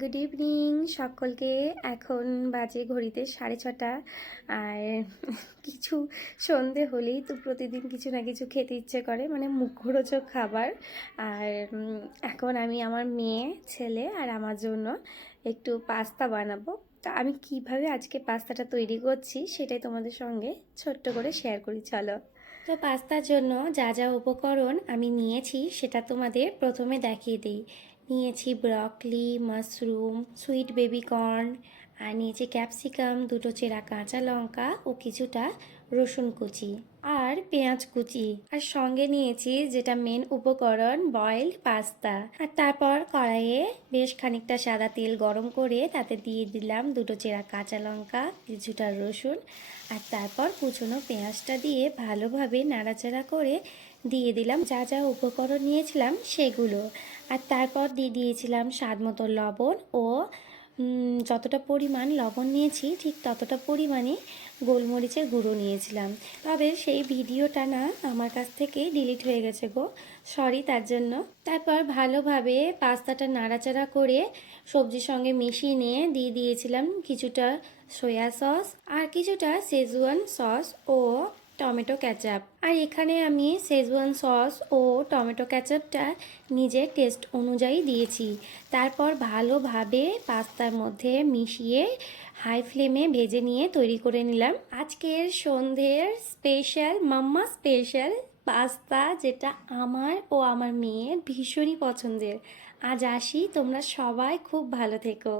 Good evening সকলকে। এখন বাজে ঘড়িতে 6:30। আর কিছু সন্ধে হলেই তো প্রতিদিন কিছু না কিছু খেতে ইচ্ছে করে, মানে মুখরোচক খাবার। আর এখন আমি আমার মেয়ে, ছেলে আর আমার জন্য একটু পাস্তা বানাবো। তা আমি কিভাবে আজকে পাস্তাটা তৈরি করছি সেটাই তোমাদের সঙ্গে ছোট্ট করে শেয়ার করি, চলো। তো পাস্তার জন্য যা যা উপকরণ আমি নিয়েছি সেটা তোমাদের প্রথমে দেখিয়ে দিই। নিয়েছি broccoli, mushroom, sweet baby corn, আর নিয়েছি ক্যাপসিকাম, দুটো চেরা কাঁচা লঙ্কা ও কিছুটা রসুন কুচি আর পেঁয়াজ কুচি। আর সঙ্গে নিয়েছি যেটা মেন উপকরণ, বয়েলড পাস্তা। আর তারপর কড়াইয়ে বেশ খানিকটা সাদা তেল গরম করে তাতে দিয়ে দিলাম দুটো চেরা কাঁচা লঙ্কা, কিছুটা রসুন, আর তারপর কুচনো পেঁয়াজটা দিয়ে ভালোভাবে নাড়াচাড়া করে দিয়ে দিলাম যা যা উপকরণ নিয়েছিলাম সেগুলো। আর তারপর দিয়ে দিয়েছিলাম স্বাদ মতো লবণ ও যতটা পরিমাণ লবণ নিয়েছি ঠিক ততটা পরিমাণে গোলমরিচের গুঁড়ো নিয়েছিলাম। তবে সেই ভিডিওটা না আমার কাছ থেকে ডিলিট হয়ে গেছে গো, সরি তার জন্য। তারপর ভালোভাবে পাস্তাটা নাড়াচাড়া করে সবজির সঙ্গে মিশিয়ে নিয়ে দিয়ে দিয়েছিলাম কিছুটা সয়া সস আর কিছুটা শেজওয়ান সস ও টমেটো ক্যাচাপ। আর এখানে আমি শেজওয়ান সস ও টমেটো ক্যাচাপটা নিজের টেস্ট অনুযায়ী দিয়েছি। তারপর ভালোভাবে পাস্তার মধ্যে মিশিয়ে হাই ফ্লেমে ভেজে নিয়ে তৈরি করে নিলাম আজকের সন্ধ্যের স্পেশাল, মাম্মা স্পেশাল পাস্তা, যেটা আমার ও আমার মেয়ের ভীষণই পছন্দের। আজ আসি, তোমরা সবাই খুব ভালো থেকো।